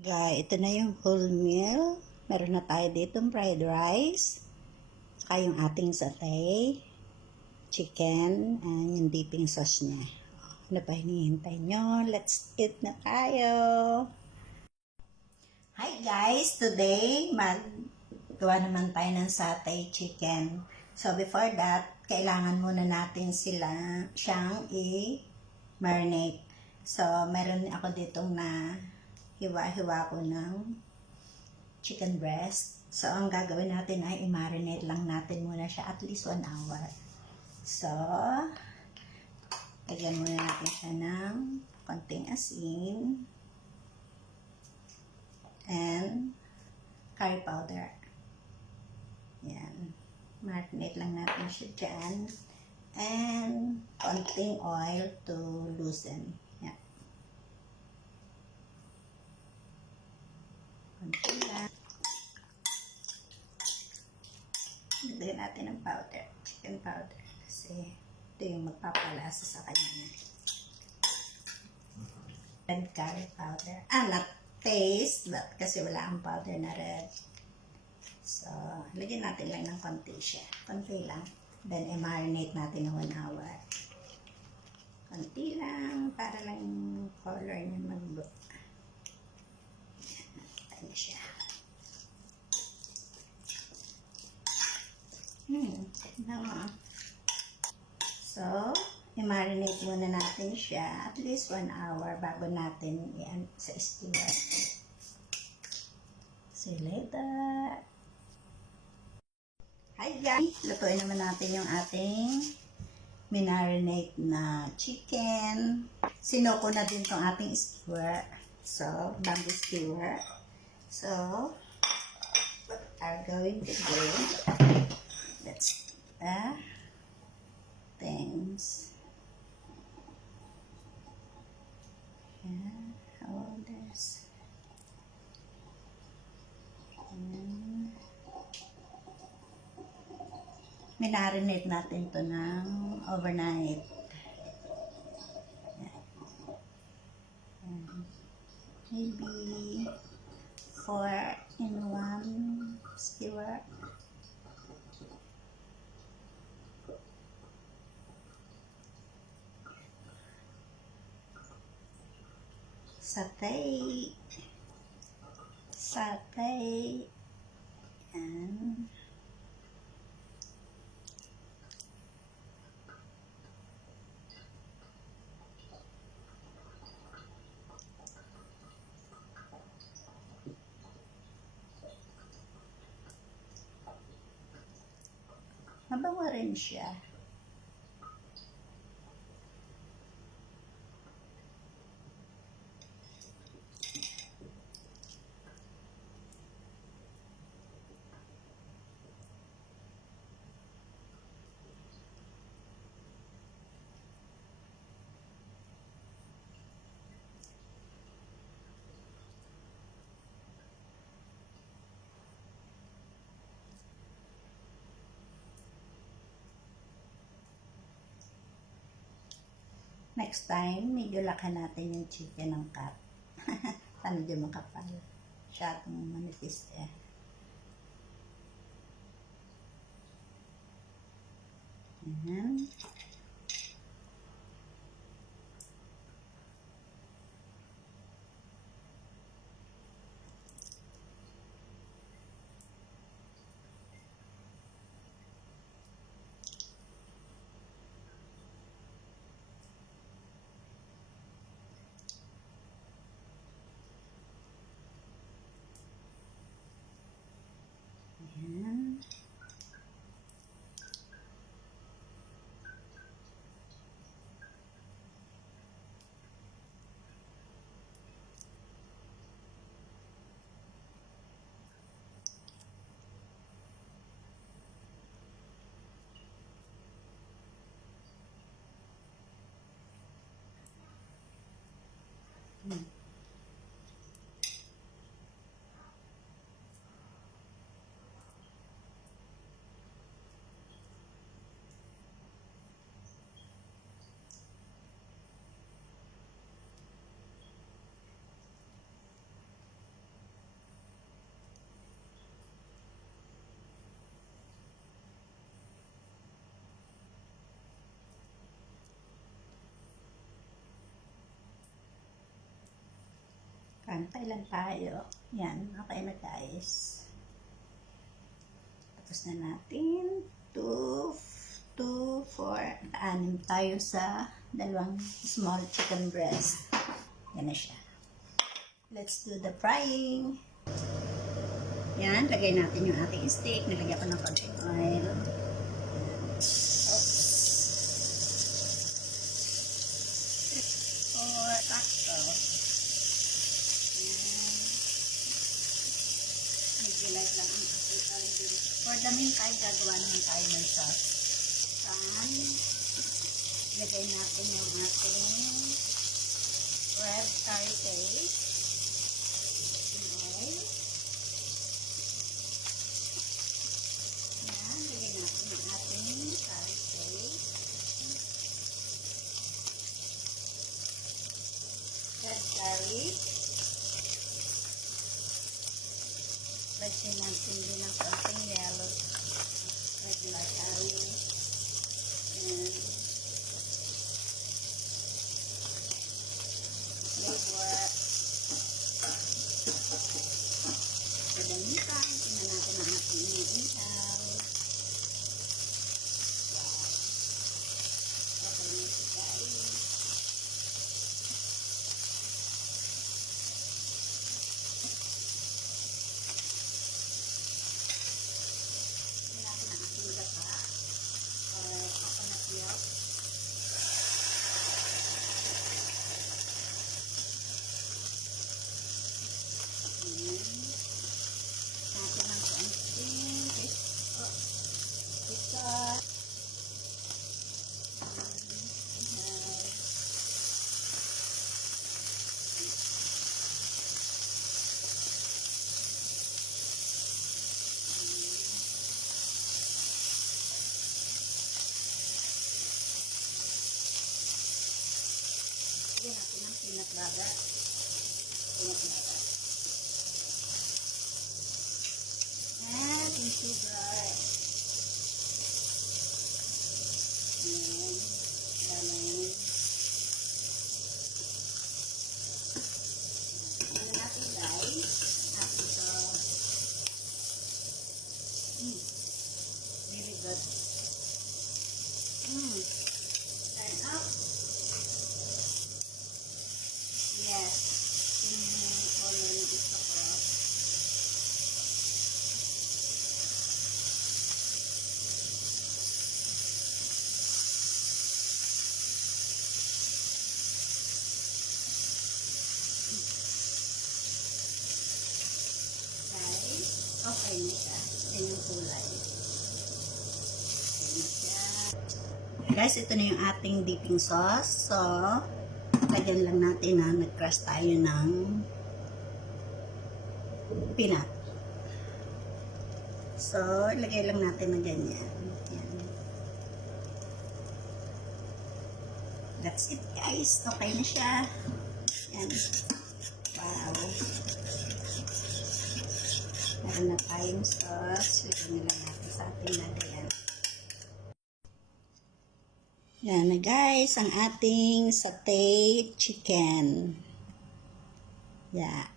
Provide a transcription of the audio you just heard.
Guys, ito na yung whole meal. Meron na tayo ditong fried rice. Saka yung ating satay, chicken, and yung dipping sauce niya. Ano pa hinihintay nyo? Let's eat na tayo! Hi guys! Today, maggawa naman tayo ng satay chicken. So before that, kailangan muna natin siyang i-marinate. So meron ako ditong na hiwa-hiwa ko ng chicken breast. So, ang gagawin natin ay i-marinate lang natin muna siya at least 1 hour. So, lagyan muna natin siya ng konting asin and curry powder. Yan. Marinate lang natin siya dyan. And konting oil to loosen. Yan. Konti lang. Lagyan natin ng powder, chicken powder. Kasi ito yung magpapalasa sa kanya. Red curry powder. Not taste, but kasi wala ang powder na red. So, lagyan natin lang ng konti siya. Konti lang. Then, i-marinate natin ng 1 hour. Konti lang, para lang color niya mag-look. Ayan siya. So, i-marinate muna natin siya at least 1 hour bago natin yan sa steamer. See you later! Hi guys! Lutuin naman natin yung ating minarinate na chicken. Sinoko na din tong ating skewer. So, bamboo skewer. So, what are going to do? Let's do the things. Yeah, hold this. And minarinate natin to ng overnight. Yeah. Maybe 4 in 1 skewer. Satay. And mabango rin siya. Next time, medyo lakahan natin yung chicken ng cut. Sana medyo makapal. Masyadong manipis eh. Ayan. Ayan. Pantay lang tayo. Yan, okay na guys. Tapos na natin. 2, 4, 6 tayo sa dalawang small chicken breast. Yan na siya. Let's do the frying. Yan, lagay natin yung ating steak. Nilagyan ko ng konting oil. Oops. Or takto. Medyo light lang ang ating oil. For the meantime, gagawa naman tayo ng sauce. Pan. Lagay natin yung ating red curry paste. Oil. Yan, lagay natin yung ating curry paste. Red curry. Lagyan natin din ng konting yellow. Regular curry. And flavor. So, the meantime, tingnan natin ang ating inihaw. Wow. Okay na ito guys. Tingnan natin ang ating gata. Or coconut milk. Natin ang konting pizza. Lagyan natin ng peanut butter. Peanut butter. And yung sugar. Ayan. Lemon. Ayan natin guys. Natin ito. Very good. Turn up. Yes. Yung color na gusto ko. Guys, okay na siya. Yan yung kulay. Okay na siya. Guys, ito na yung ating dipping sauce. So, lagyan lang natin na nag-crush tayo ng peanut. So, lagay lang natin na ganyan. Yan. That's it guys. Okay na siya. Yan. Wow. Meron na tayong sauce. Lagyan na lang natin sa ating lagayan. Yan na guys, ang ating satay chicken. Yeah.